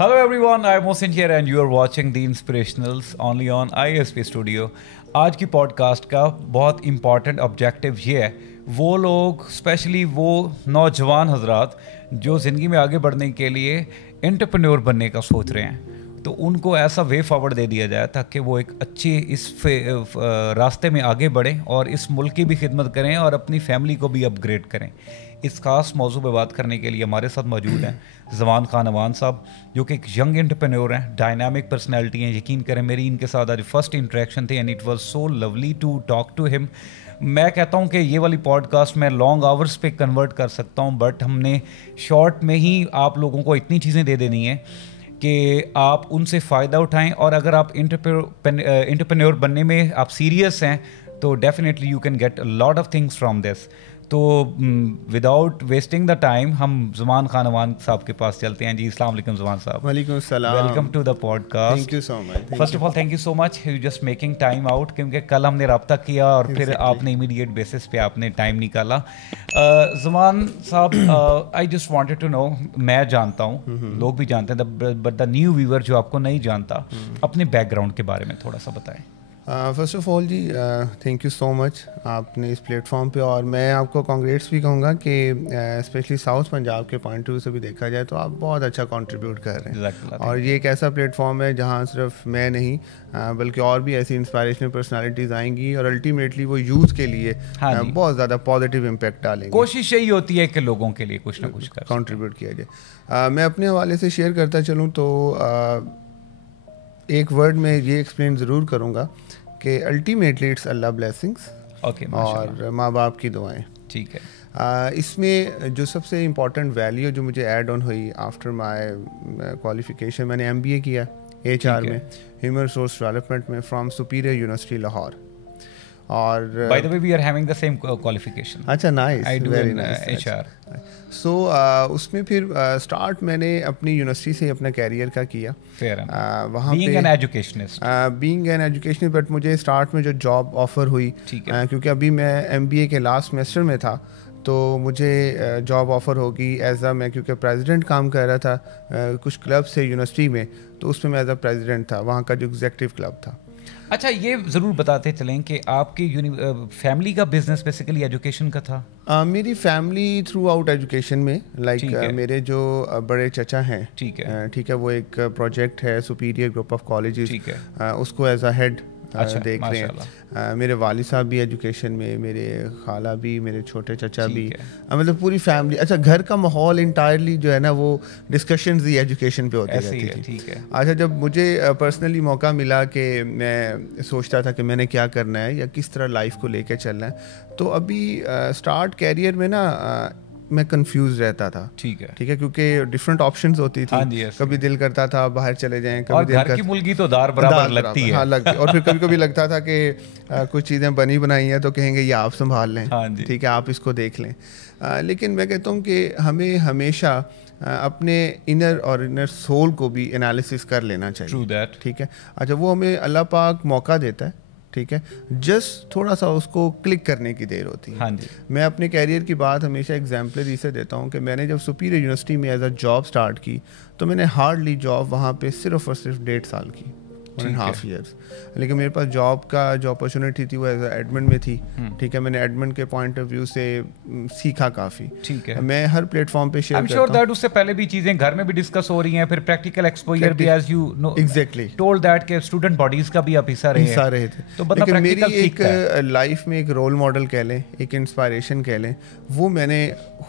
Hello everyone, I'm Mohsin here and you are watching The Inspirationals only on ISP Studio. आज की podcast का बहुत important objective ये है, वो लोग स्पेशली वो नौजवान हजरात जो ज़िंदगी में आगे बढ़ने के लिए एंटरप्रेन्योर बनने का सोच रहे हैं, तो उनको ऐसा वे फॉरवर्ड दे दिया जाए ताकि वो एक अच्छी इस रास्ते में आगे बढ़ें और इस मुल्क की भी खिदमत करें और अपनी फैमिली को भी अपग्रेड करें। इस खास मौजू पे बात करने के लिए हमारे साथ मौजूद हैं जमान खान अवान साहब, जो कि एक यंग एंटरप्रेन्योर हैं, डायनामिक पर्सनैलिटी हैं। यकीन करें मेरी इनके साथ आज फर्स्ट इंटरेक्शन थी and it was so lovely to talk to him. मैं कहता हूं कि ये वाली पॉडकास्ट मैं लॉन्ग आवर्स पे कन्वर्ट कर सकता हूं, बट हमने शॉर्ट में ही आप लोगों को इतनी चीज़ें दे देनी है कि आप उनसे फ़ायदा उठाएं। और अगर आप एंटरप्रेन्योर बनने में आप सीरियस हैं तो definitely you can get a lot of things from this. तो विदाउट वेस्टिंग द टाइम हम ज़मान खान अवान साहब के पास चलते हैं। जी अस्सलाम वालेकुम ज़मान साहब। वालेकुम सलाम। Welcome to the podcast. Thank you so much. First of all thank you so much you just making time out, क्योंकि कल हमने रब्ता किया और फिर आपने इमीडिएट बेसिस पे आपने टाइम निकाला। ज़मान साहब, I just wanted to know, मैं जानता हूँ, लोग भी जानते हैं, बट द न्यू व्यूअर जो आपको नहीं जानता, अपने बैकग्राउंड के बारे में थोड़ा सा बताएं। फर्स्ट ऑफ ऑल जी, थैंक यू सो मच आपने इस प्लेटफॉर्म पे, और मैं आपको कांग्रेट्स भी कहूँगा कि स्पेशली साउथ पंजाब के पॉइंट ऑफ व्यू से भी देखा जाए तो आप बहुत अच्छा कंट्रीब्यूट कर रहे हैं। और ये एक ऐसा प्लेटफॉर्म है जहाँ सिर्फ मैं नहीं बल्कि और भी ऐसी इंस्पायरेशनल पर्सनालिटीज़ आएंगी और अल्टीमेटली वो यूथ के लिए बहुत ज़्यादा पॉजिटिव इम्पैक्ट डालेंगे। कोशिश यही होती है कि लोगों के लिए कुछ ना कुछ कंट्रीब्यूट किया जाए। मैं अपने हवाले से शेयर करता चलूँ तो एक वर्ड में ये एक्सप्लेन ज़रूर करूँगा कि अल्टीमेटली इट्स अल्लाह ब्लेसिंग्स और माँ बाप की दुआएं। ठीक है। इसमें जो सबसे इम्पॉर्टेंट वैल्यू जो मुझे ऐड ऑन हुई आफ्टर माय क्वालिफिकेशन, मैंने MBA किया HR में, ह्यूमन रिसोर्स डेवलपमेंट में, फ्रॉम सुपीरियर यूनिवर्सिटी लाहौर। और by the way we are having the same qualification. अच्छा, nice, I do very in nice HR। सो उसमें फिर स्टार्ट मैंने अपनी यूनिवर्सिटी से अपना कैरियर का किया। वहाँ being an educationist, being an educationist, but मुझे स्टार्ट में जो जॉब ऑफर हुई, क्योंकि अभी मैं MBA के लास्ट सेमेस्टर में था, तो मुझे जॉब ऑफ़र होगी एज अ, मैं क्योंकि प्रेसिडेंट काम कर रहा था कुछ क्लब से यूनिवर्सिटी में, तो उसमें मैं एज अ प्रेसिडेंट था, वहाँ का जो एग्जीक्यूटिव क्लब था। अच्छा, ये ज़रूर बताते चलें कि आपकी फैमिली का बिजनेस बेसिकली एजुकेशन का था? मेरी फैमिली थ्रू आउट एजुकेशन में, लाइक मेरे जो बड़े चचा हैं, ठीक है, वो एक प्रोजेक्ट है सुपीरियर ग्रुप ऑफ कॉलेजेस, उसको एज अ हेड देख रहे हैं। मेरे वालिद साहब भी एजुकेशन में, मेरे खाला भी, मेरे छोटे चचा भी, मतलब पूरी फैमिली। अच्छा, घर का माहौल इंटायरली जो है ना वो डिस्कशंस ही एजुकेशन पे होती रहती थी। अच्छा, जब मुझे पर्सनली मौका मिला कि मैं सोचता था कि मैंने क्या करना है या किस तरह लाइफ को लेके चलना है, तो अभी स्टार्ट कैरियर में ना मैं कंफ्यूज रहता था। ठीक है, क्योंकि डिफरेंट ऑप्शंस होती थी। कभी दिल करता था बाहर चले जाएं, कभी दिल घर की मुल्की तो दार बराबर लगती है। हाँ, लगती। और फिर कभी कभी लगता था कि कुछ चीज़ें बनी बनाई हैं तो कहेंगे ये आप संभाल लें, ठीक है, आप इसको देख लें। लेकिन मैं कहता हूँ कि हमें हमेशा अपने इनर और इनर सोल को भी एनालिसिस कर लेना चाहिए। ठीक है। अच्छा, वो हमें अल्लाह पाक मौका देता है, ठीक है, जस्ट थोड़ा सा उसको क्लिक करने की देर होती है। हाँ जी। मैं अपने कैरियर की बात हमेशा एग्जाम्पलरी से देता हूँ कि मैंने जब सुपीरियर यूनिवर्सिटी में एज अ जॉब स्टार्ट की तो मैंने हार्डली जॉब वहाँ पे सिर्फ और सिर्फ 1.5 साल की, 1.5 ईयर्स। लेकिन मेरे पास जॉब का जो अपॉर्चुनिटी थी वो एज एडमिन में थी। ठीक है, मैंने एडमिन के पॉइंट ऑफ व्यू से सीखा काफ़ी। ठीक है, मैं हर प्लेटफॉर्म पे शेयर करता हूं। दैट उससे पहले भी चीज़ें घर में भी डिस्कस हो रही हैं, फिर प्रैक्टिकल एक्सपोजर भी, as you know exactly told that के स्टूडेंट बॉडीज का भी आप हिस्सा रहे थे। तो लेकिन मेरी एक लाइफ में एक रोल मॉडल कह लें, एक इंस्पायरेशन कह लें, वो मैंने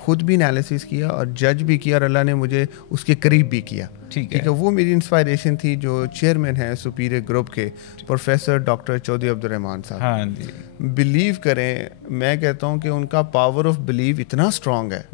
खुद भी एनालिसिस किया और जज भी किया और अल्लाह ने मुझे उसके करीब भी किया। ठीक है, वो मेरी इंस्पायरेशन थी जो चेयरमैन है सुपीरियर ग्रुप के, प्रोफेसर डॉक्टर चौधरी अब्दुर्रहमान साहब। हाँ जी। बिलीव करें, मैं कहता हूँ कि उनका पावर ऑफ बिलीव इतना स्ट्रांग है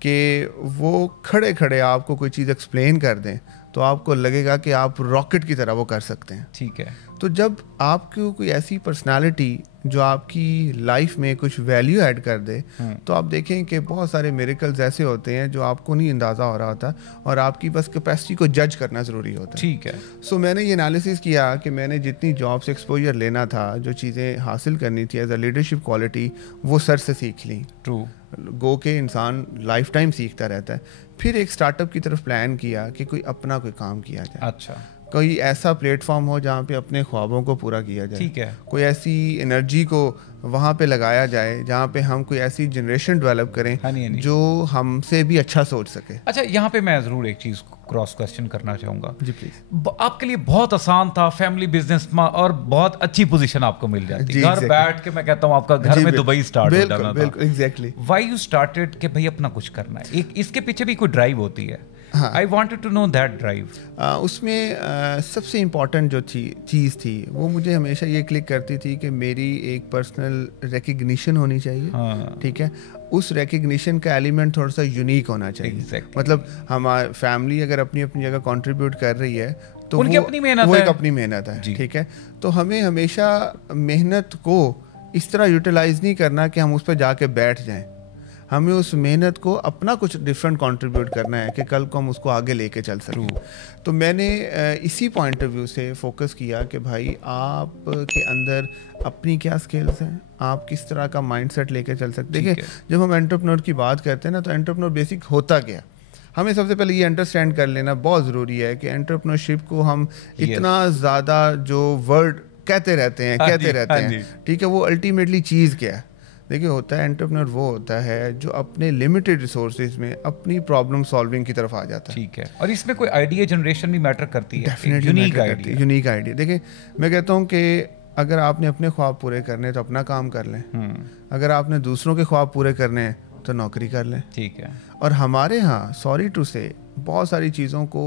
कि वो खड़े खड़े आपको कोई चीज़ एक्सप्लेन कर दें तो आपको लगेगा कि आप रॉकेट की तरह वो कर सकते हैं। ठीक है। तो जब आपको कोई ऐसी पर्सनालिटी जो आपकी लाइफ में कुछ वैल्यू ऐड कर दे, तो आप देखें कि बहुत सारे मिरेकल्स ऐसे होते हैं जो आपको नहीं अंदाज़ा हो रहा होता, और आपकी बस कैपेसिटी को जज करना ज़रूरी होता है। ठीक है। सो मैंने ये एनालिसिस किया कि मैंने जितनी जॉब से एक्सपोजर लेना था, जो चीज़ें हासिल करनी थी एज अ लीडरशिप क्वालिटी, वो सर से सीख ली। ट्रू। गो के इंसान लाइफ टाइम सीखता रहता है। फिर एक स्टार्टअप की तरफ प्लान किया कि कोई अपना कोई काम किया जाए। अच्छा, कोई ऐसा प्लेटफॉर्म हो जहाँ पे अपने ख्वाबों को पूरा किया जाए। ठीक है। कोई ऐसी एनर्जी को वहाँ पे लगाया जाए जहाँ पे हम कोई ऐसी जनरेशन डेवलप करें जो हमसे भी अच्छा सोच सके। अच्छा, यहाँ पे मैं ज़रूर एक चीज़ क्रॉस क्वेश्चन करना चाहूँगा जी प्लीज। आपके लिए बहुत आसान था फैमिली बिजनेस में और बहुत अच्छी पोजीशन आपको मिल जाती, घर बैठ के मैं कहता हूँ आपका घर में दुबई स्टार्ट हो जाना था। बिल्कुल एग्जैक्टली। व्हाई यू स्टार्टेड कि भाई अपना कुछ करना है, एक इसके पीछे भी कोई ड्राइव होती है। I wanted to know that drive. उसमें सबसे इम्पॉर्टेंट जो चीज़ थी वो मुझे हमेशा ये क्लिक करती थी कि मेरी एक पर्सनल रिकग्निशन होनी चाहिए। ठीक है, उस रिकग्निशन का एलिमेंट थोड़ा सा यूनिक होना चाहिए। मतलब हमारी फैमिली अगर अपनी अपनी जगह कंट्रीब्यूट कर रही है तो उनकी अपनी मेहनत वो एक अपनी मेहनत है। ठीक है, तो हमें हमेशा मेहनत को इस तरह यूटिलाइज नहीं करना कि हम उस पर जाके बैठ जाएं। हमें उस मेहनत को अपना कुछ डिफरेंट कंट्रीब्यूट करना है कि कल को हम उसको आगे लेके चल सकें। तो मैंने इसी पॉइंट ऑफ व्यू से फोकस किया कि भाई आप के अंदर अपनी क्या स्किल्स हैं, आप किस तरह का माइंडसेट लेके चल सकते। देखिए, जब हम एंटरप्रेन्योर की बात करते हैं ना, तो एंटरप्रेन्योर बेसिक होता क्या, हमें सबसे पहले ये अंडरस्टैंड कर लेना बहुत ज़रूरी है कि एंटरप्रेन्योरशिप को हम इतना ज़्यादा जो वर्ड कहते रहते हैं, ठीक है, वो अल्टीमेटली चीज़ क्या है। देखिए, होता है एंटरप्रेन्योर वो होता है जो अपने लिमिटेड रिसोर्सेज में अपनी प्रॉब्लम सॉल्विंग की तरफ आ जाता है। ठीक है, और इसमें कोई आइडिया जनरेशन भी मैटर करती है। Definitely unique idea. देखिए, मैं कहता हूँ कि अगर आपने अपने ख्वाब पूरे करने हैं तो अपना काम कर लें, अगर आपने दूसरों के ख्वाब पूरे करने हैं तो नौकरी कर लें। ठीक है। और हमारे यहाँ सॉरी टू से बहुत सारी चीज़ों को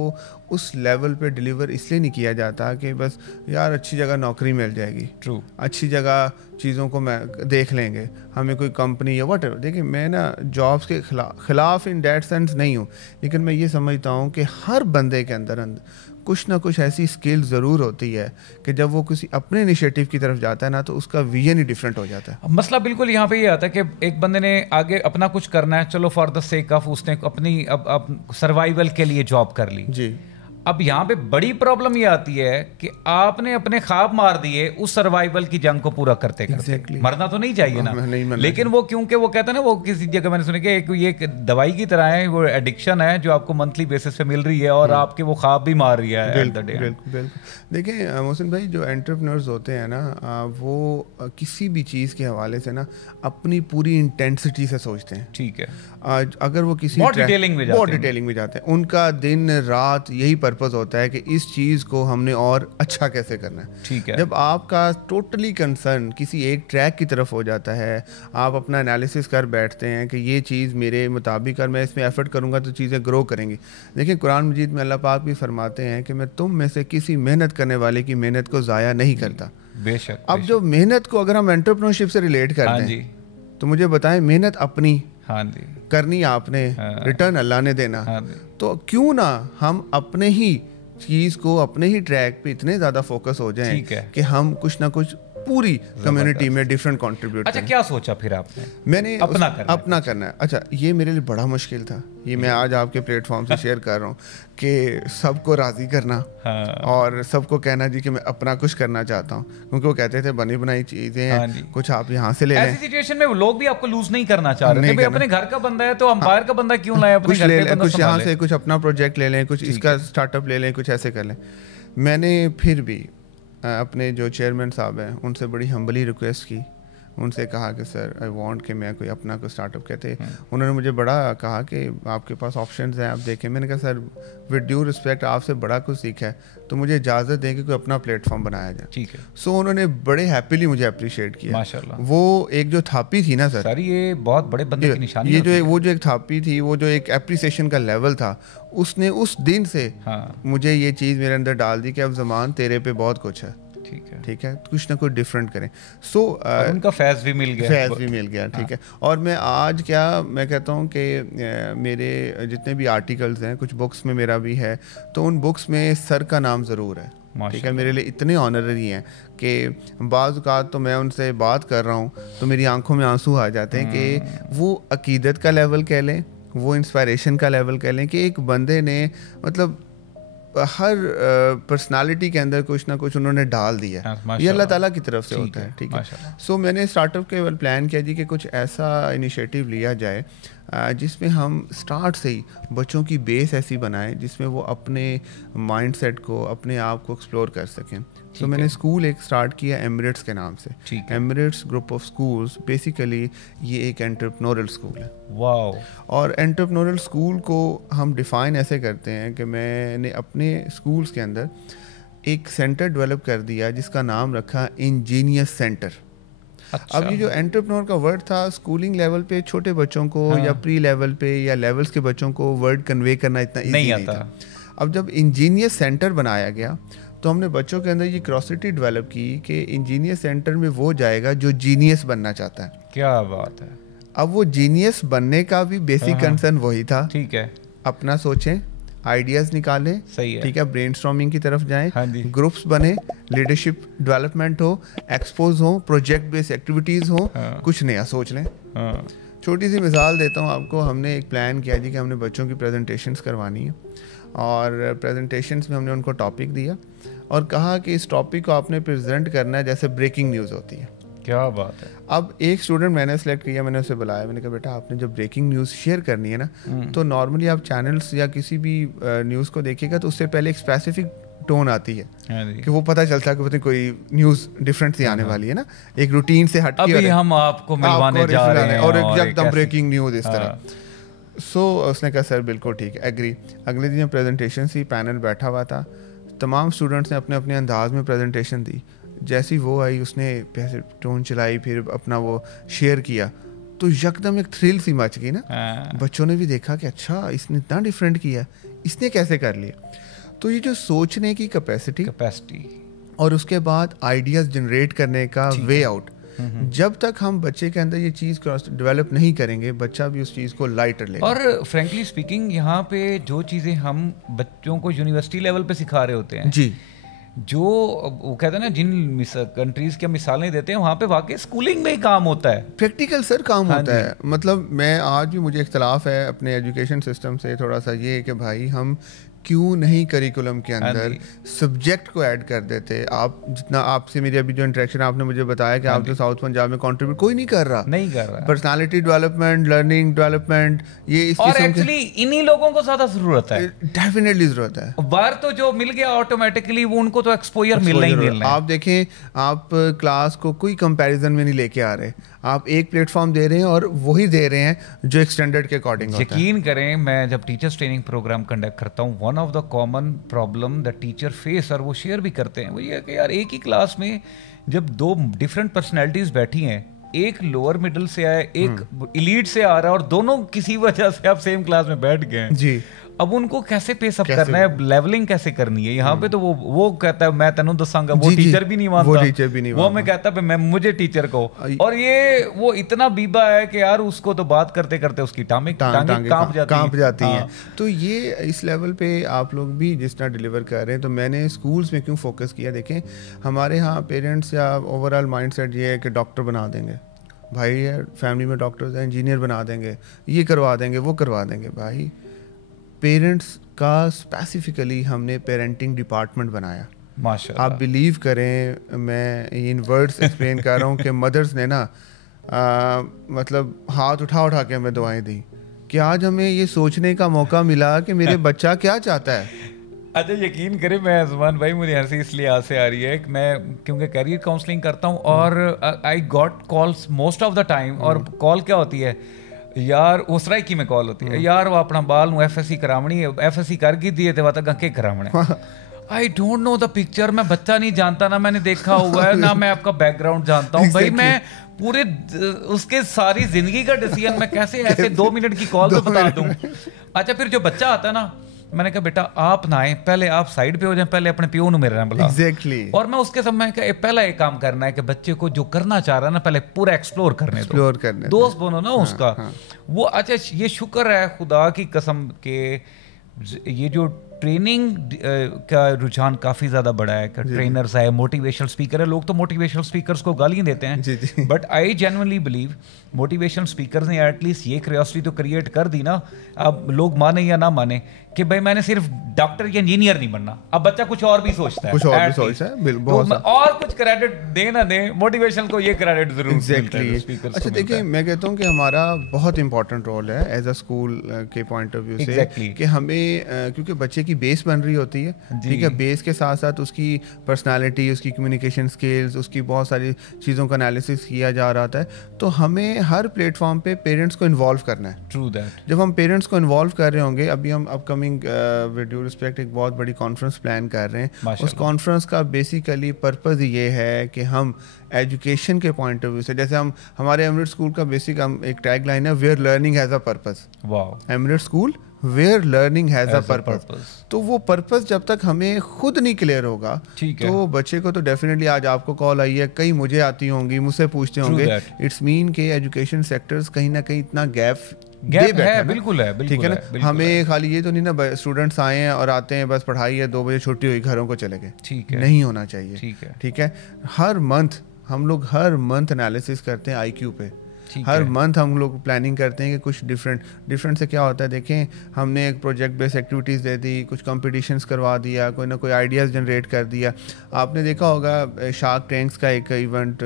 उस लेवल पे डिलीवर इसलिए नहीं किया जाता कि बस यार अच्छी जगह नौकरी मिल जाएगी, ट्रू, अच्छी जगह चीज़ों को मैं देख लेंगे, हमें कोई कंपनी या वट एवर। देखिए, मैं ना जॉब्स के खिलाफ इन डैट सेंस नहीं हूँ, लेकिन मैं ये समझता हूँ कि हर बंदे के अंदर कुछ ना कुछ ऐसी स्किल ज़रूर होती है कि जब वो किसी अपने इनिशिएटिव की तरफ जाता है ना, तो उसका विजन ही डिफरेंट हो जाता है। मसला बिल्कुल यहाँ पे ये आता है कि एक बंदे ने आगे अपना कुछ करना है, चलो फॉर द सेक ऑफ उसने अपनी अब सर्वाइवल के लिए जॉब कर ली जी। अब यहाँ पे बड़ी प्रॉब्लम ये आती है कि आपने अपने ख्वाब मार दिए उस सर्वाइवल की जंग को पूरा करते करते। मरना तो नहीं चाहिए ना, लेकिन वो क्योंकि वो कहते हैं ना, वो किसी जगह मैंने सुना कि ये एक दवाई की तरह है, वो एडिक्शन है जो आपको मंथली बेसिस पे मिल रही है और आपके वो ख्वाब भी मार रही है एट द डे। बिल्कुल। देखिए मोहसिन भाई, जो एंटरप्रेन्योर्स होते हैं ना, वो किसी भी चीज़ के हवाले से ना अपनी पूरी इंटेंसिटी से सोचते हैं। ठीक है, अगर वो किसी बहुत डिटेलिंग में जाते हैं, उनका दिन रात यही पर्पस होता है कि इस चीज़ को हमने और अच्छा कैसे करना है। ठीक है, जब आपका टोटली कंसर्न किसी एक ट्रैक की तरफ हो जाता है, आप अपना एनालिसिस कर बैठते हैं कि ये चीज़ मेरे मुताबिक और मैं इसमें एफर्ट करूँगा तो चीज़ें ग्रो करेंगी। देखिए, कुरान मजीद में अल्लाह पाक भी फरमाते हैं कि मैं तुम में से किसी मेहनत करने वाले की मेहनत को ज़ाया नहीं करता। बेशक। अब जो मेहनत को अगर हम एंटरप्रेन्योरशिप से रिलेट करते हैं, तो मुझे बताएं, मेहनत अपनी करनी आपने, रिटर्न अल्लाह ने देना, तो क्यों ना हम अपने ही चीज़ को, अपने ही ट्रैक पे इतने ज़्यादा फोकस हो जाएं कि हम कुछ ना कुछ पूरी कम्युनिटी में डिफरेंट कंट्रीब्यूट। अच्छा, क्या सोचा फिर आपने? मैंने अपना करना है। अच्छा, ये मेरे लिए बड़ा मुश्किल था, ये मैं आज आपके प्लेटफॉर्म से शेयर कर रहा हूँ कि सबको राजी करना और सबको कहना जी कि मैं अपना कुछ करना चाहता हूँ, क्योंकि वो कहते थे बनी बनाई चीजें हैं, कुछ आप यहाँ से ले लें। ऐसी सिचुएशन में लोग भी आपको लूज नहीं करना चाह रहे थे, अपने घर का बंदा है तो अंपायर का बंदा क्यों लाए, कुछ ले लें, कुछ यहाँ से कुछ अपना प्रोजेक्ट ले लें, कुछ इसका स्टार्टअप ले लें, कुछ ऐसे कर लें। मैंने फिर भी अपने जो चेयरमैन साहब हैं उनसे बड़ी हम्बली रिक्वेस्ट की, उनसे कहा कि सर आई वांट कि मैं कोई अपना कोई स्टार्टअप कहते। उन्होंने मुझे बड़ा कहा कि आपके पास ऑप्शंस हैं, आप देखें। मैंने कहा सर विद ड्यू रिस्पेक्ट, आपसे बड़ा कुछ सीखा है तो मुझे इजाज़त दें कि कोई अपना प्लेटफॉर्म बनाया जाए। ठीक है। सो उन्होंने बड़े हैप्पीली मुझे अप्रिशिएट किया माशाल्लाह। वो एक जो थापी थी ना सर, ये बहुत बड़े बंदे की निशानी। ये जो वो जो एक थापी थी, वो जो एक एप्रिसिएशन का लेवल था, उसने उस दिन से मुझे ये चीज़ मेरे अंदर डाल दी कि अब ज़मान तेरे पे बहुत कुछ है। ठीक है, कुछ ना कुछ डिफरेंट करें। सो उनका फैज़ भी मिल गया। ठीक है। और मैं आज क्या मैं कहता हूँ कि मेरे जितने भी आर्टिकल्स हैं, कुछ बुक्स में मेरा भी है, तो उन बुक्स में सर का नाम ज़रूर है। ठीक है, मेरे लिए इतने ऑनररी हैं कि बाज़ औक़ात तो मैं उनसे बात कर रहा हूँ तो मेरी आंखों में आंसू आ जाते हैं कि वो अकीदत का लेवल कह लें, वो इंस्पायरेशन का लेवल कह लें कि एक बंदे ने मतलब हर पर्सनालिटी के अंदर कुछ ना कुछ उन्होंने डाल दिया है, ये अल्लाह ताला की तरफ से होता है, ठीक है। सो मैंने स्टार्टअप के प्लान किया जी कि कुछ ऐसा इनिशिएटिव लिया जाए जिसमें हम स्टार्ट से ही बच्चों की बेस ऐसी बनाएं जिसमें वो अपने माइंडसेट को, अपने आप को एक्सप्लोर कर सकें। तो मैंने स्कूल एक स्टार्ट किया एमिरेट्स के नाम से। Emirates group of schools, basically ये एक एंटरप्रेन्योरल स्कूल है। वाओ। और एंटरप्रेन्योरल स्कूल को हम डिफ़ाइन ऐसे करते हैं कि मैंने अपने स्कूल्स के अंदर एक सेंटर डेवलप कर दिया जिसका नाम रखा इंजीनियस सेंटर। अच्छा। अब ये जो एंटरप्रेन्योर का वर्ड था, स्कूलिंग लेवल पे छोटे बच्चों को या प्री लेवल पे या लेवल्स के बच्चों को वर्ड कन्वे करना इतना ईजी नहीं था। अब जब इंजीनियस सेंटर बनाया गया तो हमने बच्चों के अंदर ये क्यूरियोसिटी डेवलप की कि इंजीनियस सेंटर में वो जाएगा जो जीनियस बनना चाहता है। क्या बात है। अब वो जीनियस बनने का भी बेसिक कंसर्न वही था। ठीक है। अपना सोचें, आइडियाज निकालें, सही है, ठीक है, ब्रेनस्टॉर्मिंग की तरफ जाएं, हाँ, ग्रुप्स बने, लीडरशिप डेवलपमेंट हो, एक्सपोज हो, प्रोजेक्ट बेस्ड एक्टिविटीज हो, हाँ, कुछ नया सोच लें। हाँ। छोटी सी मिसाल देता हूँ आपको। हमने एक प्लान किया जी कि हमने बच्चों की प्रेजेंटेशंस करवानी है और प्रेजेंटेशंस में हमने उनको टॉपिक दिया और कहा कि इस टॉपिक को आपने प्रेजेंट करना है जैसे ब्रेकिंग न्यूज़ होती है। क्या बात है। अब एक स्टूडेंट मैंने सेलेक्ट किया, मैंने उसे बुलाया, मैंने कहा बेटा आपने जब ब्रेकिंग न्यूज़ शेयर करनी है ना तो नॉर्मली आप चैनल्स या किसी भी न्यूज़ को देखिएगा तो उससे पहले एक स्पेसिफिक टोन आती है कि वो पता चलता है कि पता कोई न्यूज़ डिफरेंट सी आने वाली है ना, एक रूटीन से हट के हम आपको मिलवाने जा रहे हैं और एकदम ब्रेकिंग न्यूज़ इस तरह। सो उसने कहा सर बिल्कुल ठीक है, एग्री। अगले दिन प्रेजेंटेशन सी, पैनल बैठा हुआ था, तमाम स्टूडेंट्स ने अपने अपने अंदाज में प्रेजेंटेशन दी। जैसी वो आई उसने पैसे टोन चलाई, फिर अपना वो शेयर किया तो यकदम एक थ्रिल सी मच गई ना। बच्चों ने भी देखा कि अच्छा इसने इतना डिफरेंट किया, इसने कैसे कर लिया। तो ये जो सोचने की कैपेसिटी और उसके बाद आइडियाज़ जनरेट करने का वे आउट, जब तक हम बच्चे के अंदर ये चीज़ डेवलप नहीं करेंगे बच्चा भी उस चीज़ को लाइटर लेगा। और फ्रेंकली स्पीकिंग यहाँ पे जो चीज़ें हम बच्चों को यूनिवर्सिटी लेवल पे सिखा रहे होते हैं जी, जो वो कहते हैं ना जिन कंट्रीज की मिसालें देते हैं वहाँ पे वाकई स्कूलिंग में ही काम होता है, प्रैक्टिकल सर काम होता है। मतलब मैं आज भी मुझे इख्तलाफ है अपने एजुकेशन सिस्टम से थोड़ा सा, ये है कि भाई हम क्यों नहीं करिकुलम के अंदर सब्जेक्ट को ऐड कर देते। आप जितना आपसे मेरी अभी जो इंटरेक्शन आपने मुझे बताया कि आप जो साउथ पंजाब में कंट्रीब्यूट कोई नहीं कर रहा, पर्सनालिटी डेवलपमेंट, लर्निंग डेवलपमेंट, ये इस और एक्चुअली इन्हीं लोगों को ज्यादा जरूरत है, डेफिनेटली जरूरत है। बाहर तो जो मिल गया ऑटोमेटिकली वो उनको तो एक्सपोजर मिलना ही मिलना है। आप देखें, आप क्लास को कोई कंपैरिजन में नहीं लेके आ रहे, आप एक प्लेटफॉर्म दे रहे हैं और वही दे रहे हैं जो एक स्टैंडर्ड के अकॉर्डिंग होता है। यकीन करें, मैं जब टीचर्स ट्रेनिंग प्रोग्राम कंडक्ट करता हूँ, one of the common problem the teacher face, और वो शेयर भी करते हैं, वो ये है कि यार एक ही क्लास में जब दो डिफरेंट पर्सनैलिटीज बैठी हैं, एक लोअर मिडिल से आया, एक एलीट से आ रहा है और दोनों किसी वजह से आप सेम क्लास में बैठ गए जी, अब उनको कैसे पेस अप करना है, लेवलिंग कैसे करनी है। यहाँ पे तो वो कहता है मैं तेनू दसांगा, वो टीचर भी नहीं मानता, वो मैं कहता है मैं मुझे टीचर को, और ये वो इतना बीबा है कि यार उसको तो बात करते करते उसकी टांगें कांप जाती हैं। तो ये इस लेवल पे आप लोग भी जिस तरह डिलीवर कर रहे हैं, तो मैंने स्कूल्स में क्यों फोकस किया। देखें हमारे यहाँ पेरेंट्स या ओवरऑल माइंडसेट ये है कि डॉक्टर बना देंगे, भाई यार फैमिली में डॉक्टर्स हैं, इंजीनियर बना देंगे, ये करवा देंगे, वो करवा देंगे। भाई पेरेंट्स का स्पेसिफिकली हमने पेरेंटिंग डिपार्टमेंट बनाया। माशाल्लाह। आप बिलीव करें, मैं इन वर्ड्स एक्सप्लेन कर रहा हूँ कि मदर्स ने ना मतलब हाथ उठा के हमें दुआएं दी कि आज हमें ये सोचने का मौका मिला कि मेरे बच्चा क्या चाहता है। अच्छा यकीन करें, मैं अजमान भाई मुझे हंसी इसलिए आज से आ रही है कि मैं क्योंकि करियर काउंसलिंग करता हूँ और I got calls most of the time, और कॉल क्या होती है यार, उस राय की में कॉल होती है यार, वो अपना बाल ਨੂੰ FSC करावनी है, FSC कर गई दिए थे वाता गंके करावने। I don't know the picture, मैं बच्चा नहीं जानता, ना मैंने देखा हुआ है, ना मैं आपका बैकग्राउंड जानता हूँ। भाई मैं पूरे उसके सारी जिंदगी का डिसीजन मैं कैसे ऐसे 2 मिनट की कॉल पे बता दूं। अच्छा फिर जो बच्चा आता है ना, मैंने कहा बेटा आप ना आए, पहले आप साइड पे हो जाएं, पहले अपने पियो ਨੂੰ मेरे नाम बुला। एग्जैक्टली। और मैं उसके समय का पहला एक काम करना है कि बच्चे को जो करना चाह रहा है ना पहले पूरा एक्सप्लोर करने दो, दोस्त बनो ना उसका। वो अच्छा ये शुक्र है खुदा की कसम के ये जो ट्रेनिंग का रुझान काफ़ी ज़्यादा बढ़ा है कि ट्रेनर्स आए, मोटिवेशनल स्पीकर है। लोग तो मोटिवेशनल स्पीकर्स को गालियाँ देते हैं, but I genuinely believe motivational speakers ने एटलीस्ट ये क्यूरियोसिटी तो क्रिएट कर दी ना, अब लोग माने या ना माने कि भाई मैंने सिर्फ डॉक्टर या इंजीनियर नहीं बनना, अब बच्चा कुछ और भी सोचता है, कुछ और भी सोचता है, तो और कुछ क्रेडिट दे ना दे, मोटिवेशन को ये क्रेडिट जरूर एग्जैक्टली। अच्छा देखिए, मैं कहता हूँ कि हमारा बहुत इंपॉर्टेंट रोल है एज अ स्कूल के पॉइंट ऑफ व्यू से कि हमें क्योंकि बच्चे की बेस बन रही होती है, ठीक है, बेस के साथ साथ उसकी पर्सनालिटी, उसकी कम्युनिकेशन स्किल्स, उसकी बहुत सारी चीज़ों का एनालिसिस किया जा रहा था, तो हमें हर प्लेटफॉर्म पे पेरेंट्स को इन्वॉल्व करना है। True that. जब हम पेरेंट्स को इन्वॉल्व कर रहे होंगे, अभी हम अपकमिंग विद ड्यू रिस्पेक्ट एक बहुत बड़ी कॉन्फ्रेंस प्लान कर रहे हैं, उस कॉन्फ्रेंस का बेसिकली पर्पस ये है कि हम एजुकेशन के पॉइंट ऑफ व्यू से, जैसे हम हमारे एमरेट स्कूल का बेसिक हम एक टैग लाइन है, where learning has a purpose. Wow. एमरेट school where learning has a purpose. तो वो पर्पस जब तक हमें खुद नहीं क्लियर होगा, तो बच्चे को तो डेफिनेटली, आज आपको कॉल आई है, कई मुझे आती होंगी, मुझसे पूछते होंगे, इट्स मीन के एजुकेशन सेक्टर्स कहीं ना कहीं इतना गैप है, बिल्कुल है, ठीक है ना। हमें खाली ये तो नहीं ना स्टूडेंट्स आए हैं और आते हैं, बस पढ़ाई है, 2 बजे छुट्टी हुई, घरों को चले गए, ठीक है, नहीं होना चाहिए, ठीक है। हर मंथ हम लोग एनालिसिस करते हैं IQ पे, हर मंथ हम लोग प्लानिंग करते हैं कि कुछ डिफरेंट से क्या होता है। देखें, हमने एक प्रोजेक्ट बेस्ड एक्टिविटीज़ दे दी, कुछ कॉम्पिटिशन्स करवा दिया, कोई ना कोई आइडियाज़ जनरेट कर दिया। आपने देखा होगा शार्क टैंक्स का एक इवेंट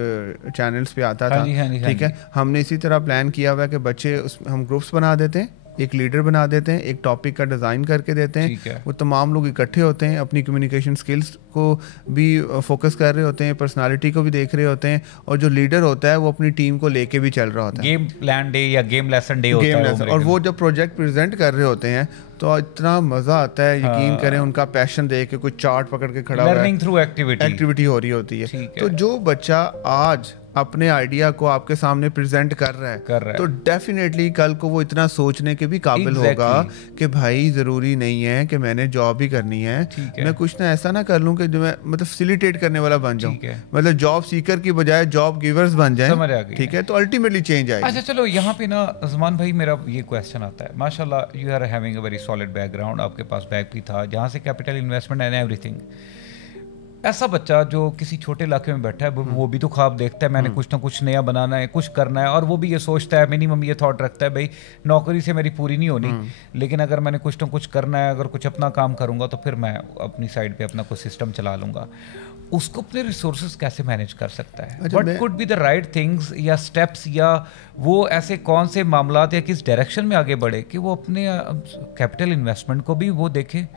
चैनल्स पे आता था, ठीक है, हमने इसी तरह प्लान किया हुआ है कि बच्चे हम ग्रुप्स बना देते हैं, एक लीडर बना देते हैं, एक टॉपिक का डिज़ाइन करके देते हैं, वो तमाम लोग इकट्ठे होते हैं, अपनी कम्युनिकेशन स्किल्स को भी फोकस कर रहे होते हैं, पर्सनालिटी को भी देख रहे होते हैं, और जो लीडर होता है वो अपनी टीम को लेके भी चल रहा होता है। गेम प्लान डे या गेम लेसन डे होता है, और वो जब प्रोजेक्ट प्रेजेंट कर रहे होते हैं तो इतना मजा आता है, यकीन करें, उनका पैशन देख के, कोई चार्ट पकड़ के खड़ा हुआ है, लर्निंग थ्रू एक्टिविटी हो रही होती है। तो जो बच्चा आज अपने आइडिया को आपके सामने प्रेजेंट कर रहा है तो डेफिनेटली कल को वो इतना सोचने के भी काबिल होगा कि भाई जरूरी नहीं है कि मैंने जॉब ही करनी है, मैं कुछ ना ऐसा ना कर लूं कि जो मैं मतलब फैसिलिटेट करने वाला बन जाऊं, मतलब जॉब सीकर की बजाय जॉब गिवर्स बन जाए, ठीक है, तो अल्टीमेटली चेंज आएगा। अच्छा चलो, यहाँ पे ना ज़मान भाई, मेरा ये क्वेश्चन आता है, माशाल्लाह you are having a very solid background, आपके पास बैक भी था जहाँ से कैपिटल इन्वेस्टमेंट एंड एवरीथिंग। ऐसा बच्चा जो किसी छोटे इलाके में बैठा है, वो भी तो ख्वाब देखता है, मैंने कुछ ना कुछ नया बनाना है, कुछ करना है, और वो भी ये सोचता है, मिनिमम ये थॉट रखता है, भाई नौकरी से मेरी पूरी नहीं होनी, लेकिन अगर मैंने कुछ ना कुछ करना है, अगर कुछ अपना काम करूँगा तो फिर मैं अपनी साइड पे अपना कुछ सिस्टम चला लूँगा। उसको अपने रिसोर्सेज कैसे मैनेज कर सकता है? What could be the right things या स्टेप्स, या वो ऐसे कौन से मामलात या किस डायरेक्शन में आगे बढ़े कि वो अपने कैपिटल इन्वेस्टमेंट को भी वो देखे?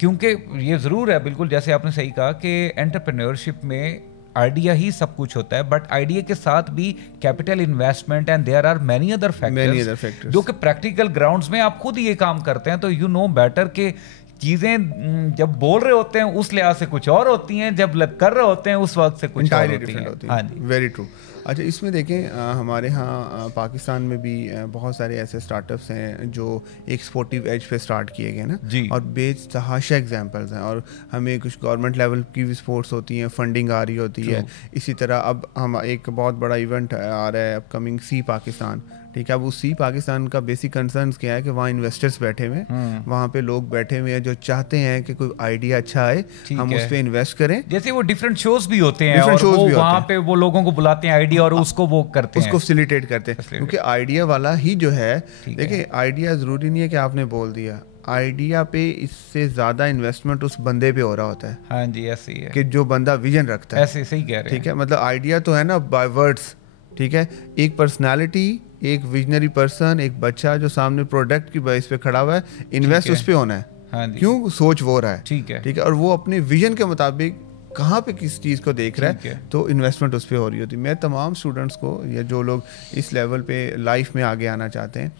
क्योंकि ये ज़रूर है, बिल्कुल जैसे आपने सही कहा कि एंटरप्रेन्योरशिप में आइडिया ही सब कुछ होता है, बट आइडिया के साथ भी capital investment and there are many other factors जो कि प्रैक्टिकल ग्राउंड्स में आप खुद ये काम करते हैं, तो यू नो बेटर के चीजें जब बोल रहे होते हैं उस लिहाज से कुछ और होती हैं, जब कर रहे होते हैं उस वक्त से कुछ और होती हैं। हाँ जी, वेरी ट्रू। अच्छा, इसमें देखें, हमारे यहाँ पाकिस्तान में भी बहुत सारे ऐसे स्टार्टअप्स हैं जो एक स्पोर्टिव एज पे स्टार्ट किए गए ना, और बेतहाशा एग्जांपल्स हैं, और हमें कुछ गवर्नमेंट लेवल की भी स्पोर्ट्स होती हैं, फंडिंग आ रही होती है। इसी तरह अब हम एक बहुत बड़ा इवेंट आ रहा है अपकमिंग, सी पाकिस्तान, ठीक है। अब उस सी पाकिस्तान का बेसिक कंसर्न क्या है कि वहाँ इन्वेस्टर्स बैठे हुए हैं, वहाँ पे लोग बैठे हुए हैं जो चाहते हैं कि कोई आइडिया अच्छा आए, हम उस पर इन्वेस्ट करें। जैसे वो डिफरेंट शोज भी होते हैं, और वो वहाँ पे वो लोगों को बुलाते हैं आइडिया, और उसको वो करते हैं, उसको फैसिलिटेट करते हैं, क्योंकि आइडिया वाला ही जो है, देखिए आइडिया जरूरी नहीं है कि आपने बोल दिया, आइडिया पे इससे ज्यादा इन्वेस्टमेंट उस बंदे पे हो रहा होता है। हाँ जी, ऐसे ही है कि जो बंदा विजन रखता है, ऐसे सही कह रहे हैं, ठीक है। मतलब आइडिया तो है ना बाय वर्ड्स, ठीक है, एक पर्सनालिटी, एक विजनरी पर्सन, एक बच्चा जो सामने प्रोडक्ट की बेस पे खड़ा हुआ है, इन्वेस्ट उस पे होना है। हाँ, क्यों? सोच वो रहा है, ठीक है, ठीक है, और वो अपने विजन के मुताबिक कहाँ पे किस चीज़ को देख रहा है, तो इन्वेस्टमेंट उस पर हो रही होती है। मैं तमाम स्टूडेंट्स को, या जो लोग इस लेवल पे लाइफ में आगे आना चाहते हैं,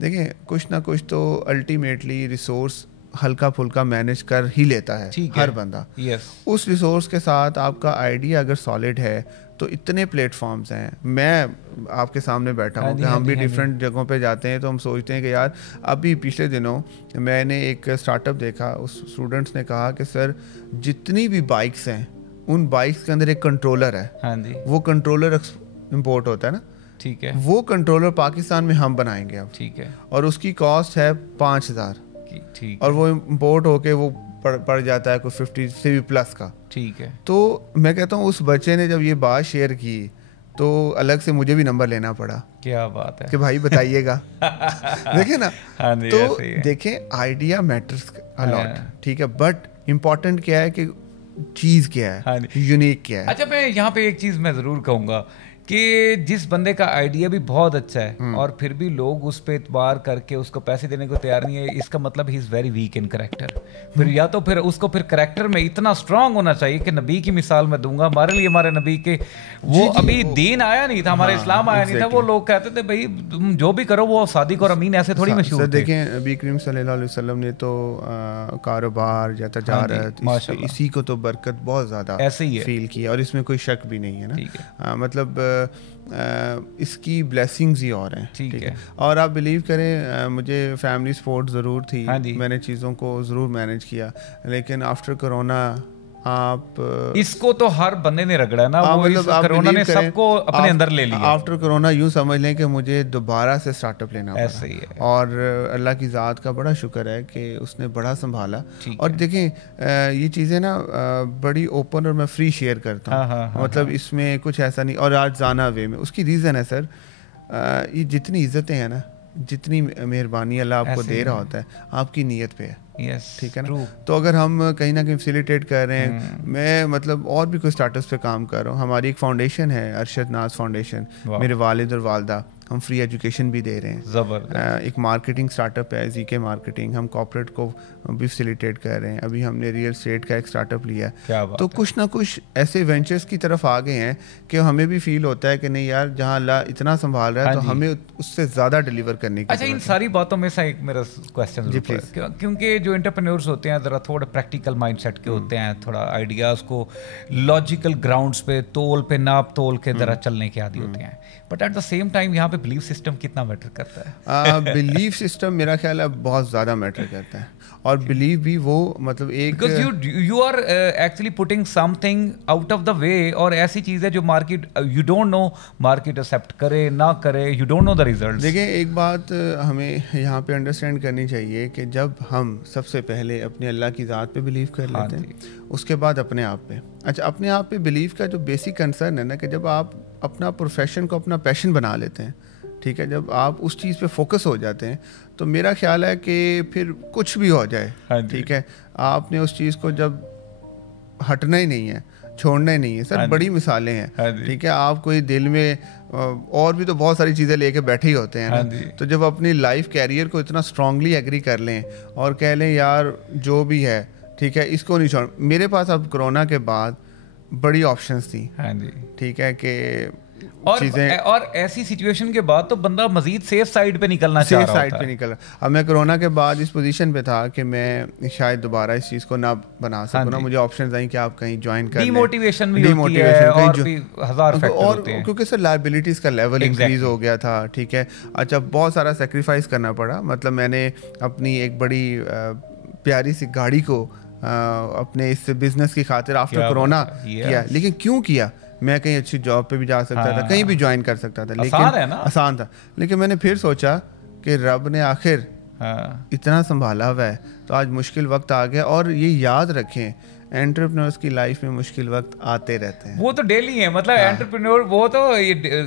देखें कुछ ना कुछ तो अल्टीमेटली रिसोर्स हल्का फुल्का मैनेज कर ही लेता है हर बंदा। उस रिसोर्स के साथ आपका आइडिया अगर सॉलिड है तो इतने प्लेटफॉर्म्स हैं। मैं आपके सामने बैठा हूँ कि हम भी डिफरेंट जगहों पे जाते हैं, तो हम सोचते हैं कि यार, अभी पिछले दिनों मैंने एक स्टार्टअप देखा, उस स्टूडेंट्स ने कहा कि सर जितनी भी बाइक्स हैं उन बाइक्स के अंदर एक कंट्रोलर है। हाँ जी, वो कंट्रोलर इम्पोर्ट होता है ना, ठीक है, वो कंट्रोलर पाकिस्तान में हम बनाएंगे अब, ठीक है, और उसकी कॉस्ट है 5,000, ठीक, और वो इम्पोर्ट होके वो पड़ जाता है कोई 50 से भी प्लस का, ठीक है। तो मैं कहता हूँ उस बच्चे ने जब ये बात शेयर की तो अलग से मुझे भी नंबर लेना पड़ा। क्या बात है कि भाई बताइएगा। देखें ना, हाँ तो देखें आइडिया मैटर्स अ लॉट, ठीक है, बट इम्पोर्टेंट क्या है कि चीज़ क्या है, यूनिक क्या है। अच्छा, मैं यहाँ पे एक चीज़ मैं ज़रूर कहूँगा कि जिस बंदे का आइडिया भी बहुत अच्छा है और फिर भी लोग उस पर एतबार करके उसको पैसे देने को तैयार नहीं है, इसका मतलब he is very weak in character. फिर या तो फिर उसको फिर करेक्टर में इतना स्ट्रांग होना चाहिए कि नबी की मिसाल मैं दूंगा, हमारे लिए हमारे नबी के वो अभी दीन आया नहीं था, हमारा इस्लाम आया नहीं था, वो लोग कहते थे भाई तुम जो भी करो वो सादिक और अमीन ऐसे थोड़ी मशहूर थे। देखें नबी करीम सल्लल्लाहु अलैहि वसल्लम ने तो कारोबार या तजारत इसी को तो बरकत बहुत ज़्यादा ऐसे ही फील किया और इसमें कोई शक भी नहीं है ना। मतलब इसकी ब्लेसिंग्स ही और हैं, ठीक है। और आप बिलीव करें, मुझे फैमिली सपोर्ट ज़रूर थी, मैंने चीज़ों को ज़रूर मैनेज किया, लेकिन आफ्टर कोरोना आप इसको तो हर बंदे ने रगड़ा ना, वो मतलब कोरोना ने सबको अपने अंदर ले लिया। आफ्टर कोरोना यूं समझ लें कि मुझे दोबारा से स्टार्टअप लेना पड़ा। ऐसे ही है। और अल्लाह की ज़ात का बड़ा शुक्र है कि उसने बड़ा संभाला। और देखें ये चीज़ें ना बड़ी ओपन और मैं फ्री शेयर करता हूँ, मतलब इसमें कुछ ऐसा नहीं। और आज जाना वे में उसकी रीज़न है सर, ये जितनी इज़्ज़तें हैं ना, जितनी मेहरबानी अल्लाह आपको दे रहा होता है, आपकी नीयत पे है। ठीक है ना। तो अगर हम कहीं ना कहीं फैसिलिटेट कर रहे हैं, मैं मतलब और भी कोई स्टार्टअप्स पे काम कर रहा हूँ, हमारी एक फाउंडेशन है अरशद नाज फाउंडेशन, मेरे वालिद और वालदा, हम फ्री एजुकेशन भी दे रहे हैं। ज़बरदस्त। एक मार्केटिंग स्टार्टअप है जीके मार्केटिंग, हम कॉर्पोरेट को भी फैसिलिटेट कर रहे हैं। अभी हमने रियल एस्टेट का एक स्टार्टअप लिया। तो कुछ ना कुछ ऐसे वेंचर्स की तरफ आ गए हैं कि हमें भी फील होता है कि नहीं यार, जहाँ अल्लाह इतना संभाल रहा है तो हमें उससे ज़्यादा डिलीवर करने की। अच्छा, इन सारी बातों में से एक मेरा क्वेश्चन, क्योंकि जो एंटरप्रेन्योर्स होते हैं ज़रा थोड़ा प्रैक्टिकल माइंडसेट के होते हैं, थोड़ा आइडियाज़ को लॉजिकल ग्राउंड्स पे तोल पे नाप तोल के ज़रा चलने के आदी होते हैं, but at the same time यहाँ पे बिलीफ सिस्टम कितना मैटर करता है? बिलीफ सिस्टम मेरा ख्याल है बहुत ज़्यादा मैटर करता है। और बिलीव भी वो मतलब एक because you are actually putting something out of the way, और ऐसी चीज़ है जो market you don't know market accept करे ना करे, you don't know the result. देखिए एक बात हमें यहाँ पे अंडरस्टैंड करनी चाहिए कि जब हम सबसे पहले अपने अल्लाह की ज़ात पे बिलीव कर लेते हैं, उसके बाद अपने आप पे। अच्छा, अपने आप पे बिलीव का जो बेसिक कंसर्न है ना, कि जब आप अपना प्रोफेशन को अपना पैशन बना लेते हैं, ठीक है, जब आप उस चीज़ पे फोकस हो जाते हैं, तो मेरा ख्याल है कि फिर कुछ भी हो जाए, ठीक है, आपने उस चीज़ को जब हटना ही नहीं है, छोड़ना ही नहीं है। सर बड़ी मिसालें हैं, ठीक है, आप कोई दिल में और भी तो बहुत सारी चीज़ें लेके बैठे ही होते हैं ना, तो जब अपनी लाइफ कैरियर को इतना स्ट्रांगली एग्री कर लें और कह लें यार जो भी है ठीक है इसको नहीं छोड़। मेरे पास अब कोरोना के बाद बड़ी ऑप्शंस थी, ठीक है, कि और ऐसी सिचुएशन के बाद तो बंदा मजीद सेफ साइड पे निकलना चाह रहा साइड पे निकल। अब मैं कोरोना के बाद इस पोजीशन पे था कि मैं शायद दोबारा इस चीज़ को ना बना सकूं ना, मुझे ऑप्शंस आई कि आप कहीं ज्वाइन कर लें, डीमोटिवेशन भी होती है और भी हजार फैक्टर होते हैं, क्योंकि सर लायबिलिटीज़ का लेवल इंक्रीज हो गया था, ठीक है। अच्छा, बहुत सारा सेक्रीफाइस करना पड़ा, मतलब मैंने अपनी एक बड़ी प्यारी सी गाड़ी को अपने इस बिजनेस की खातिर आफ्टर कोरोना किया। लेकिन क्यों किया? मैं कहीं अच्छी जॉब पे भी जा सकता था, कहीं भी ज्वाइन कर सकता था, लेकिन आसान था। लेकिन मैंने फिर सोचा कि रब ने आखिर इतना संभाला हुआ है, तो आज मुश्किल वक्त आ गया। और ये याद रखें, एंटरप्रेन्योर्स की लाइफ में मुश्किल वक्त आते रहते हैं, वो तो डेली है, मतलब एंटरप्रेन्योर वो तो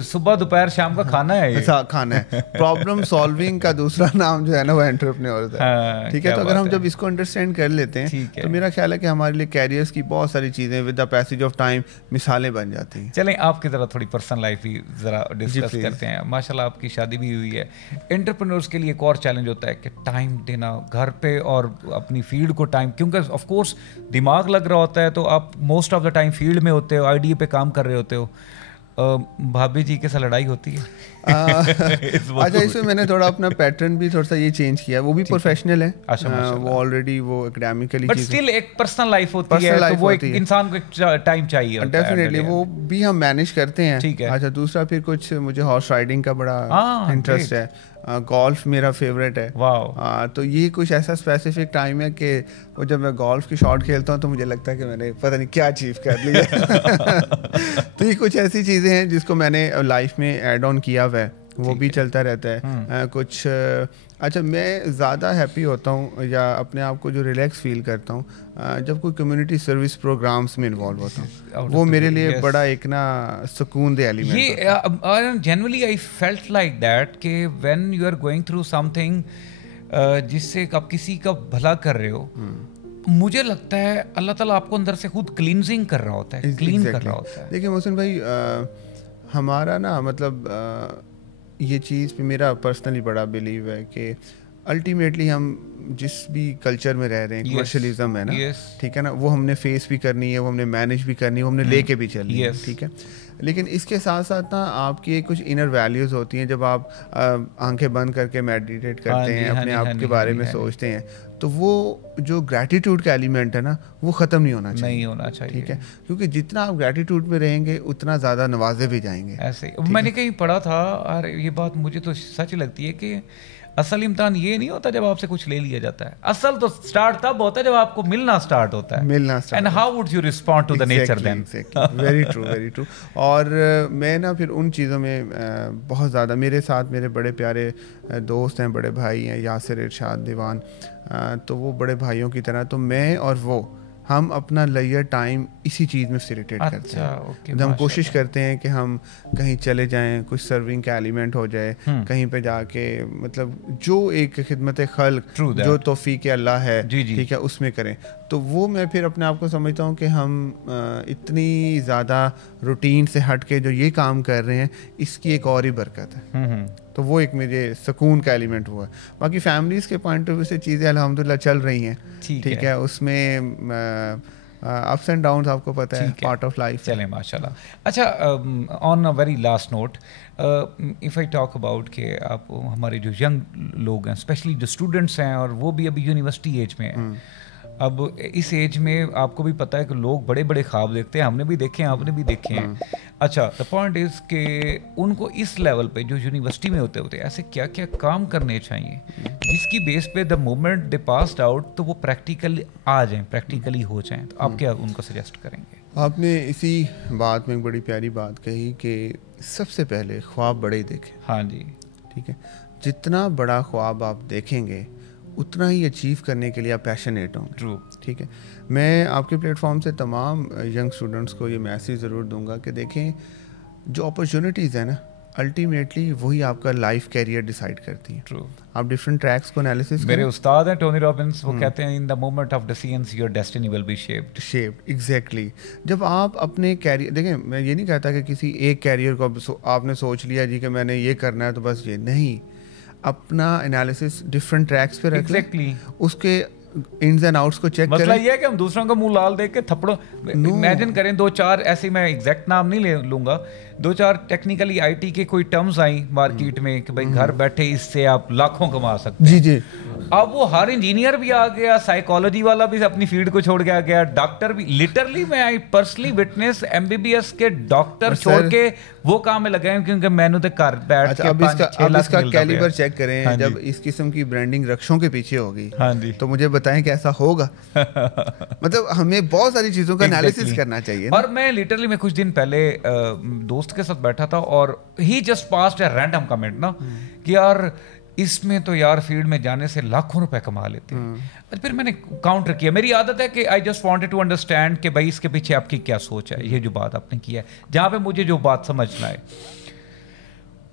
सुबह दोपहर शाम का खाना है, खाना है। प्रॉब्लम सॉल्विंग का दूसरा नाम जो है ना वो एंटरप्रेन्योर्स है, ठीक है। तो अगर हम जब इसको अंडरस्टैंड कर लेते हैं तो मेरा ख्याल है कि हमारे लिए कैरियर्स की बहुत सारी चीज़ें with the passage of time मिसालें बन जाती हैं। चलें आपकी ज़रा थोड़ी पर्सनल लाइफ ही ज़रा डिस्कस करते हैं। माशाल्लाह आपकी शादी भी हुई है। एंटरप्रेन्योर्स के लिए एक और चैलेंज होता है कि टाइम देना घर पे और अपनी फील्ड को टाइम, क्योंकि ऑफ कोर्स दिमाग लग रहा होता है तो आप most of the time field में होते हो, आइडिया पे काम कर रहे होते हो। भाभी जी के साथ लड़ाई होती है? अच्छा, इसमें मैंने थोड़ा अपना पैटर्न भी थोड़ा सा ये चेंज किया। वो भी प्रोफेशनल है, वो ऑलरेडी वो एकेडमिकली, बट स्टिल एक पर्सनल लाइफ होती है, तो वो एक इंसान को टाइम चाहिए। डेफिनेटली वो भी हम मैनेज करते हैं, ठीक है। अच्छा, दूसरा फिर कुछ मुझे हॉर्स राइडिंग का बड़ा इंटरेस्ट है, गोल्फ मेरा फेवरेट है। तो ये कुछ ऐसा स्पेसिफिक टाइम है कि वो जब मैं गोल्फ की शॉट खेलता हूँ तो मुझे लगता है कि मैंने पता नहीं क्या अचीव कर लिया। तो ये कुछ ऐसी चीज़ें हैं जिसको मैंने लाइफ में ऐड ऑन किया हुआ है, वो भी चलता रहता है। कुछ अच्छा, मैं ज़्यादा हैप्पी होता हूँ या अपने आप को जो रिलैक्स फील करता हूँ जब कोई कम्युनिटी सर्विस प्रोग्राम्स में इन्वॉल्व होता हूँ, वो मेरे लिए बड़ा एक ना सुकून दे एलिमेंट ये generally I felt like that कि when you are going through something जिससे आप किसी का भला कर रहे हो, मुझे लगता है अल्लाह ताला आपको अंदर से खुद क्लींजिंग कर रहा होता है, क्लीन कर रहा होता है। देखिए मोहसिन भाई, हमारा ना मतलब ये चीज़ पे मेरा पर्सनली बड़ा बिलीव है कि अल्टीमेटली हम जिस भी कल्चर में रह रहे हैं, कमर्शलिज्म है ना, ठीक है ना, वो हमने फेस भी करनी है, वो हमने मैनेज भी करनी है, वो हमने लेके भी चलनी है, ठीक है। लेकिन इसके साथ साथ ना आपकी कुछ इनर वैल्यूज़ होती हैं। जब आप आंखें बंद करके मेडिटेट करते हैं, अपने आप के बारे में सोचते हैं, तो वो जो ग्रैटिट्यूड का एलिमेंट है ना, वो ख़त्म नहीं होना चाहिए, ठीक है। क्योंकि जितना आप ग्रैटिट्यूड में रहेंगे उतना ज़्यादा नवाजे भी जाएंगे। ऐसे मैंने कहीं पढ़ा था, और ये बात मुझे तो सच लगती है कि असल इम्तिहान ये नहीं होता जब आपसे कुछ ले लिया जाता है, असल तो स्टार्ट तब होता है जब आपको मिलना स्टार्ट होता है। And how would you respond to the nature then? Very true, very true. और मैं ना फिर उन चीज़ों में बहुत ज़्यादा, मेरे साथ मेरे बड़े प्यारे दोस्त हैं, बड़े भाई हैं, यासिर, इरशाद, दीवान, तो वो बड़े भाइयों की तरह, तो मैं और वो हम अपना लेयर टाइम इसी चीज़ में फैसिलिटेट करते हैं। जब हम कोशिश करते हैं कि हम कहीं चले जाएं, कुछ सर्विंग का एलिमेंट हो जाए, कहीं पे जाके मतलब जो एक खिदमत खल्क जो तौफीक अल्लाह है, ठीक है, उसमें करें। तो वो मैं फिर अपने आप को समझता हूँ कि हम इतनी ज़्यादा रूटीन से हट के जो ये काम कर रहे हैं, इसकी एक और ही बरकत है। तो वो एक मेरे सुकून का एलिमेंट हुआ है। बाकी फैमिलीज़ के पॉइंट ऑफ व्यू से चीज़ें अल्हम्दुलिल्लाह चल रही हैं, ठीक है। उसमें अप्स एंड डाउन्स आपको पता है, पार्ट ऑफ लाइफ। चलें माशाल्लाह। अच्छा, on a very last note, if I talk about कि आप हमारे जो यंग लोग हैं, स्पेशली जो स्टूडेंट्स हैं, और वो भी अभी यूनिवर्सिटी एज में हैं, अब इस एज में आपको भी पता है कि लोग बड़े बड़े ख्वाब देखते हैं, हमने भी देखे हैं, आपने भी देखे हैं। अच्छा, द पॉइंट इज़ कि उनको इस लेवल पे जो यूनिवर्सिटी में होते होते ऐसे क्या क्या काम करने चाहिए जिसकी बेस पे the moment they passed out तो वो प्रैक्टिकल आ जाएं, प्रैक्टिकली हो जाएं, तो आप क्या उनको सजेस्ट करेंगे? आपने इसी बात में एक बड़ी प्यारी बात कही कि सबसे पहले ख्वाब बड़े ही देखें। हाँ जी, ठीक है। जितना बड़ा ख्वाब आप देखेंगे उतना ही अचीव करने के लिए आप पैशनेट होंगे। ट्रू, ठीक है। मैं आपके प्लेटफॉर्म से तमाम यंग स्टूडेंट्स को ये मैसेज ज़रूर दूंगा कि देखें, जो अपॉर्चुनिटीज़ है ना, अल्टीमेटली वही आपका लाइफ कैरियर डिसाइड करती है। ट्रू। आप डिफरेंट ट्रैक्स को एनालिसिस मेरे उस्ताद हैं टोनी रॉबिन्स, वो कहते हैं in the moment of decisions your destiny will be shaped. Exactly. जब आप अपने कैरियर देखें, मैं ये नहीं कहता कि किसी एक कैरियर को आपने सोच लिया जी कि मैंने ये करना है तो बस ये नहीं, अपना एनालिसिस डिफरेंट ट्रैक्स पे रख लें, उसके इन्स एंड आउट्स को चेक करें। मसला ये है कि हम दूसरों का मुंह लाल देख के थप्पड़ों इमेजिन करें, दो चार ऐसे, मैं एग्जैक्ट नाम नहीं लूंगा, दो चार टेक्निकली आईटी के कोई टर्म्स आई मार्केट में कि भाई घर बैठे इससे आप लाखों कमा सकते हैं। जी। अब वो हर इंजीनियर भी आ गया, साइकोलॉजी वाला भी अपनी फील्ड को छोड़ के आ गया, डॉक्टर भी, लिटरली मैं आई पर्सनली विटनेस एमबीबीएस के डॉक्टर छोड़ के वो काम में लगे हैं क्योंकि मैंने तो घर बैठ के अब इसका कैलिबर चेक करें। जब इस किस्म की ब्रांडिंग रक्षों के पीछे होगी, हाँ जी, तो मुझे बताएं कैसा होगा। मतलब हमें बहुत सारी चीजों का एनालिसिस करना चाहिए। और मैं लिटरली मैं कुछ दिन पहले दोस्त के साथ बैठा था और he just passed a random comment ना कि यार इसमें तो यार फील्ड में जाने से लाखों रुपए कमा लेते हैं। फिर मैंने काउंटर किया, मेरी आदत है कि I just wanted to understand कि भाई इसके पीछे आपकी क्या सोच है, ये जो बात आपने की है, जहाँ पे मुझे जो बात समझना है।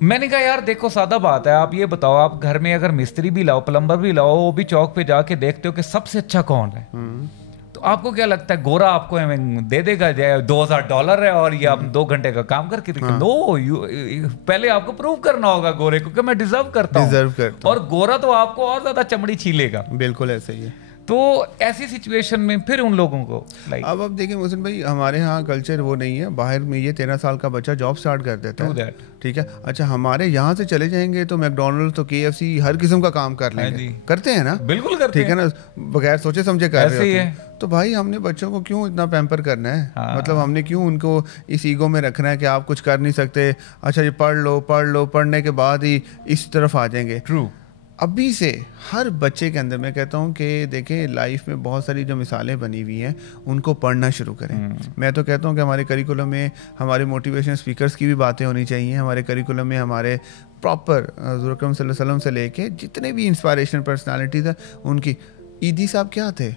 मैंने कहा यार देखो सादा बात है, आप ये बताओ, आप घर में अगर मिस्त्री भी लाओ, प्लम्बर भी लाओ, वो भी चौक पे जाके देखते हो कि सबसे अच्छा कौन है, तो आपको क्या लगता है गोरा आपको दे देगा $2000 है और ये आप 2 घंटे का काम करके नो, पहले आपको प्रूव करना होगा गोरे को कि मैं डिजर्व करता हूं, और गोरा तो आपको और ज्यादा चमड़ी छीलेगा। बिल्कुल ऐसे ही है। तो ऐसी सिचुएशन में फिर उन लोगों को अब देखिए मोहसिन भाई, हमारे यहाँ कल्चर वो नहीं है, बाहर में ये 13 साल का बच्चा जॉब स्टार्ट कर देता है, ठीक है। अच्छा, हमारे यहाँ से चले जाएंगे तो मैकडोनल्ड, तो KFC, हर किस्म का काम कर लेंगे, करते हैं ना, बिल्कुल करते हैं, ठीक है ना, बगैर सोचे समझे कर रहे हैं। तो भाई हमने बच्चों को क्यों इतना पैम्पर करना है? मतलब हमने क्यों उनको इस ईगो में रखना है कि आप कुछ कर नहीं सकते, अच्छा ये पढ़ लो, पढ़ने के बाद ही इस तरफ आ जाएंगे। ट्रू। अभी से हर बच्चे के अंदर मैं कहता हूँ कि देखें लाइफ में बहुत सारी जो मिसालें बनी हुई हैं उनको पढ़ना शुरू करें। मैं तो कहता हूँ कि हमारे करिकुलम में हमारे मोटिवेशन स्पीकर्स की भी बातें होनी चाहिए। हमारे करिकुलम में हमारे प्रॉपर हुज़ूर अकरम सल्लल्लाहु अलैहि वसल्लम से लेके जितने भी इंस्पायरेशन पर्सनालिटीज़ हैं उनकी, ईदी साहब क्या थे,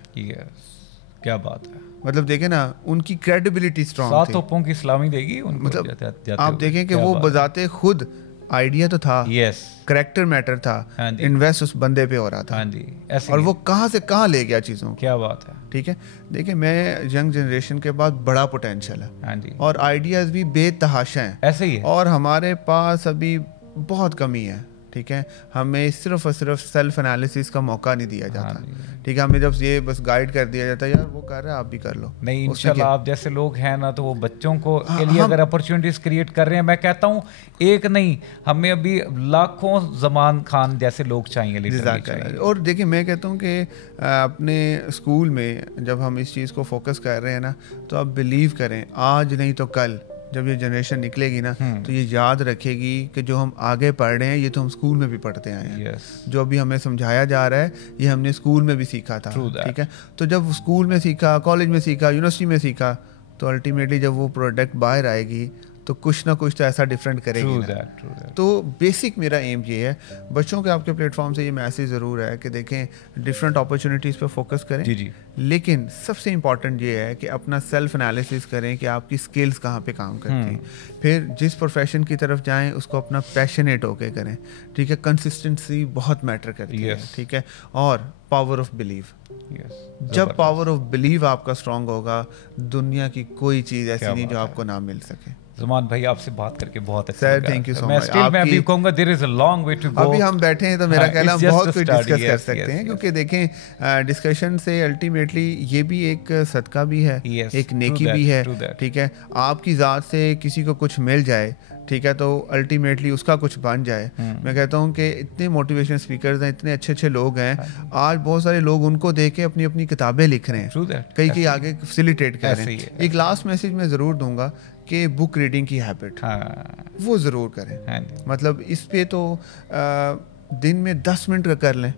क्या बात है, मतलब देखें ना उनकी क्रेडिबिलिटी स्ट्रॉन्ग थी। 7 तोपों की इस्लामी देगी उनको, मतलब आप देखें कि वो बजाते खुद आइडिया तो था, यस, करेक्टर मैटर था, इन्वेस्ट उस बंदे पे हो रहा था, और वो कहाँ से कहाँ ले गया चीज़ों, क्या बात है। ठीक है, देखिए मैं यंग जनरेशन के बाद बड़ा पोटेंशियल है और आइडियाज़ भी बेतहाशा हैं, ऐसे ही है, और हमारे पास अभी बहुत कमी है। ठीक है, हमें सिर्फ और सिर्फ सेल्फ एनालिसिस का मौका नहीं दिया जाता। ठीक है, हमें जब ये बस गाइड कर दिया जाता है, यार वो कर रहा है आप भी कर लो। नहीं, इंशाल्लाह आप जैसे लोग हैं ना, तो वो बच्चों को के लिए अगर अपॉर्चुनिटीज क्रिएट कर रहे हैं, मैं कहता हूँ एक नहीं, हमें अभी लाखों ज़मान खान जैसे लोग चाहिए। और देखिए मैं कहता हूँ कि अपने स्कूल में जब हम इस चीज़ को फोकस कर रहे हैं ना, तो आप बिलीव करें आज नहीं तो कल जब ये जनरेशन निकलेगी ना, तो ये याद रखेगी कि जो हम आगे पढ़ रहे हैं ये तो हम स्कूल में भी पढ़ते आए हैं। जो अभी हमें समझाया जा रहा है ये हमने स्कूल में भी सीखा था। ठीक है, तो जब स्कूल में सीखा, कॉलेज में सीखा, यूनिवर्सिटी में सीखा, तो अल्टीमेटली जब वो प्रोडक्ट बाहर आएगी तो कुछ ना कुछ तो ऐसा डिफरेंट करेगी ना। तो बेसिक मेरा एम ये है, बच्चों के आपके प्लेटफॉर्म से ये मैसेज ज़रूर है कि देखें डिफरेंट अपॉर्चुनिटीज़ पे फोकस करें, जी। लेकिन सबसे इम्पॉर्टेंट ये है कि अपना सेल्फ एनालिसिस करें कि आपकी स्किल्स कहाँ पे काम करती हैं। फिर जिस प्रोफेशन की तरफ जाएं उसको अपना पैशनेट होके करें। ठीक है, कंसिस्टेंसी बहुत मैटर करती है। ठीक है, और पावर ऑफ बिलीव, जब पावर ऑफ बिलीव आपका स्ट्रांग होगा, दुनिया की कोई चीज़ ऐसी नहीं जो आपको ना मिल सके। ज़ुमान भाई आपसे बात करके बहुत अच्छा लगा। Thank you so much. मैं अभी कहूँगा there is a long way to go. अभी हम बैठे हैं तो मेरा कहना हम बहुत कुछ डिस्कस कर सकते हैं, क्योंकि देखें डिस्कशन से अल्टीमेटली ये भी एक सदका भी है, एक नेकी भी है। ठीक है, आपकी ज़ात से किसी को कुछ मिल जाए, ठीक है, तो अल्टीमेटली उसका कुछ बन जाए। मैं कहता हूँ कि इतने मोटिवेशन स्पीकर्स हैं, इतने अच्छे अच्छे लोग हैं, आज बहुत सारे लोग उनको देख के अपनी अपनी किताबें लिख रहे हैं, कई आगे फैसिलिटेट कर रहे हैं। एक लास्ट मैसेज मैं ज़रूर दूंगा कि बुक रीडिंग की हैबिट वो ज़रूर करें। मतलब इस पे तो दिन में 10 मिनट का कर लें।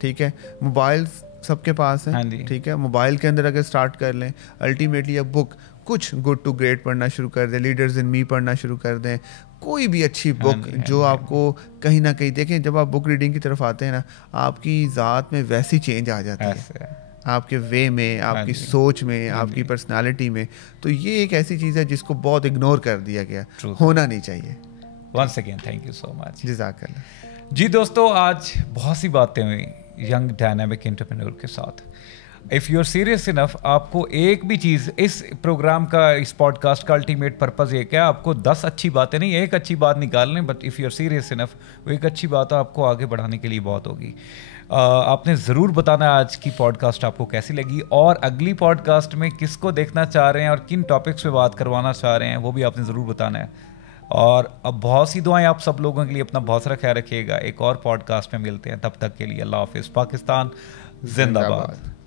ठीक है, मोबाइल सबके पास है। ठीक है, मोबाइल के अंदर अगर स्टार्ट कर लें, अल्टीमेटली अब बुक कुछ गुड टू ग्रेट पढ़ना शुरू कर दें, लीडर्स इन मी पढ़ना शुरू कर दें, कोई भी अच्छी बुक जो आपको कहीं ना कहीं, देखें जब आप बुक रीडिंग की तरफ आते हैं ना, आपकी ज़ात में वैसी चेंज आ जाती है, आपके वे में, आपकी सोच में, आपकी पर्सनालिटी में। तो ये एक ऐसी चीज़ है जिसको बहुत इग्नोर कर दिया गया, होना नहीं चाहिए। Once again thank you so much. जज़ाकल्लाह। जी दोस्तों, आज बहुत सी बातें हुई यंग डायनामिक एंटरप्रेन्योर के साथ। If you are serious enough, आपको एक भी चीज़ इस प्रोग्राम का, इस पॉडकास्ट का अल्टीमेट पर्पज़ ये क्या, आपको 10 अच्छी बातें नहीं, एक अच्छी बात निकाल लें, but if you are serious enough, वो एक अच्छी बात आपको आगे बढ़ाने के लिए बहुत होगी। आपने ज़रूर बताना आज की पॉडकास्ट आपको कैसी लगी, और अगली पॉडकास्ट में किसको देखना चाह रहे हैं और किन टॉपिक्स पे बात करवाना चाह रहे हैं, वो भी आपने ज़रूर बताना है। और अब बहुत सी दुआएं आप सब लोगों के लिए, अपना बहुत सारा ख्याल रखिएगा। एक और पॉडकास्ट में मिलते हैं, तब तक के लिए अल्लाह हाफिज़। पाकिस्तान जिंदाबाद।